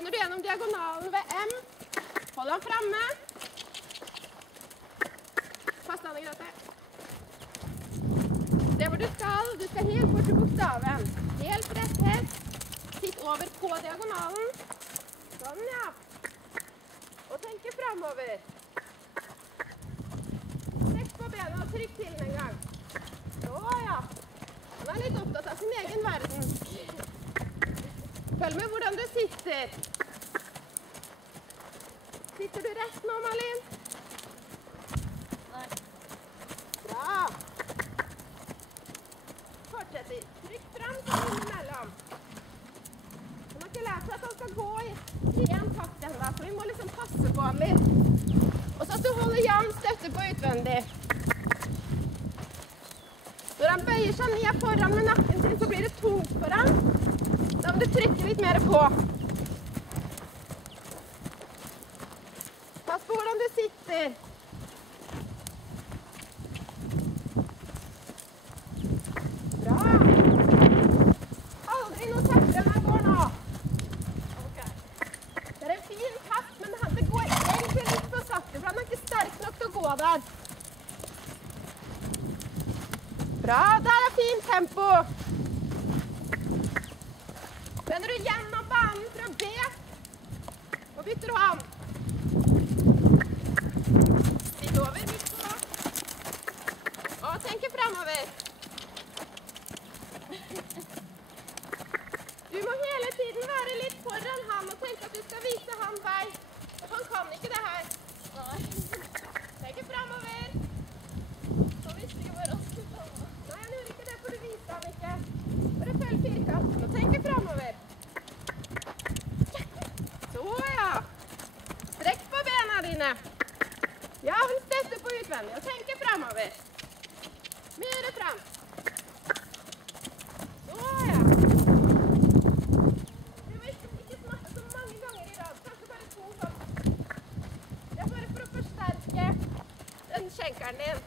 Renner du gjennom diagonalen ved M. Hold den fremme. Fast den, Grete. Det hvor du skal helt bort til bokstaven. Helt rett hest. Sitt over på diagonalen. Sånn, ja. Og tenke fremover. Strekk på bena og trykk til den en gang. Så, ja. Han er litt opptatt av sin egen verden. Følg med hvordan du sitter. Sitter du rett nå, Malin? Nei. Bra. Fortsetter. Trykk frem sånn innimellom. Han har ikke lært seg at han skal gå i en takt enda, så vi må liksom passe på han litt. Og så at du holder jevn støtte på utvendig. Når han bøyer seg ned foran med nakken sin, så blir det tungt for han. Da må du trykke litt mer på. Pass på hvordan du sitter. Bra. Aldri noe tettere enn han går nå. Ok. Det er en fin takt, men det går egentlig litt for sakte, for han er ikke sterk nok til å gå der. Bra, der er fint tempo. Vender du gjennom banen fra B, og bytter du an. Litt over, midt på. Og tenker fremover. Du må hele tiden være litt foran han og tenke at du skal vise han vei. For han kan ikke det her. Nei. Tenker fremover. Så visste ikke hvor raskt det var. Nei, han gjorde ikke det, for du viste han ikke. Bare følg firkanten og tenker fremover. Så, ja. Strekk på bena dine. Ja, hold støtte på utvendig og tenker fremover. Mer frem. Så, ja. Du må ikke smarte så mange ganger i rad. Kanskje bare 2 sånn. Det er bare for å forsterke den skjenkeren din.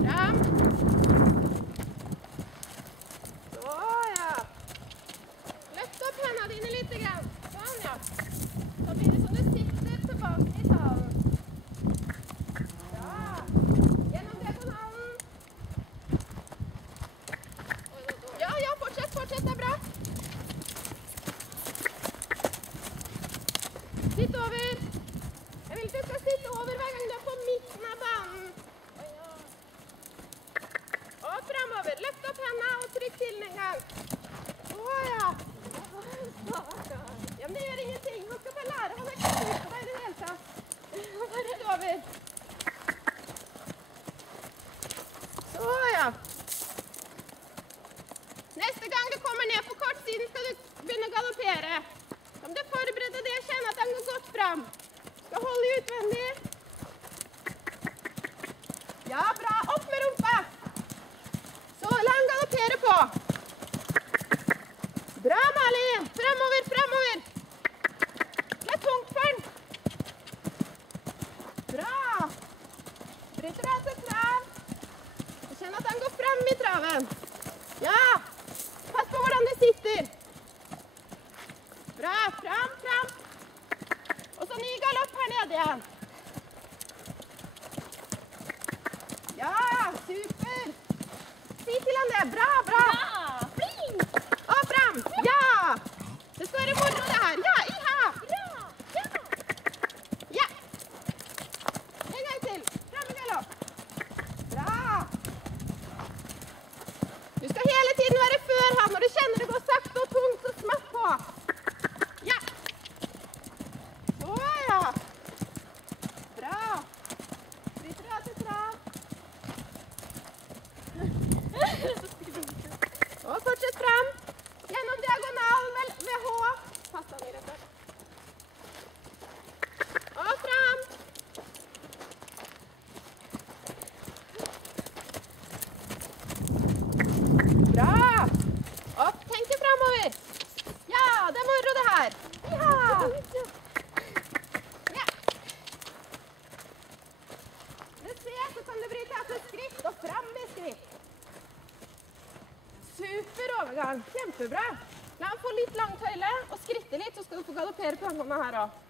Frem. Så, ja. Løft opp hendene dine litt. Sånn, ja. Da blir det sånn du sitter tilbake i salen. Bra. Gjennom diagonalen. Ja, ja, fortsett, det er bra. Sitt over. Jeg vil at du skal sitte over hver gang du er på midten av banen. Og fremover. Løft opp hendene og trykk til den en gang. Å, ja. Ja, men det gjør ingenting. Man skal bare lære. Han er ikke syk på deg i det hele tatt. Bare over. Så, ja. Neste gang du kommer ned på kortsiden, skal du begynne å galoppere. Da må du forberede det og kjenne at den går godt fram. Skal holde utvendig. Ja, bra. Opp med rumpa. Så la han galoppere på. Bra, Malin. Fremover, fremover. Det er tungt for den. Bra. Bryter deg til trav. Og kjenn at han går frem i traven. Ja. Pass på hvordan du sitter. Bra. Frem, frem. Og så ny galopp her nede igjen. Ja, super. Si til han det. Bra, bra. Ja, flink! Og frem. Ja. Det skal være moro det her. Ja, iha. Bra! Ja! Ja. En gang til. Frem i galopp. Bra. Du skal hele tiden være før han når du kjenner det går sakte og tungt, så smatt på. Ja. Så, ja. Bra. Bryter av til trav. Og fortsett frem. Gjennom diagonalen ved H. Pass deg, Grete. Og frem. Bra. Opp, tenke fremover. Ja, det er moro det her. Ja. Ja. Du ser, så kan du bryte av til skritt og frem i skritt. Super overgang. Kjempebra. La han få litt bitte litt, så skal du få galoppere på den hånda her også.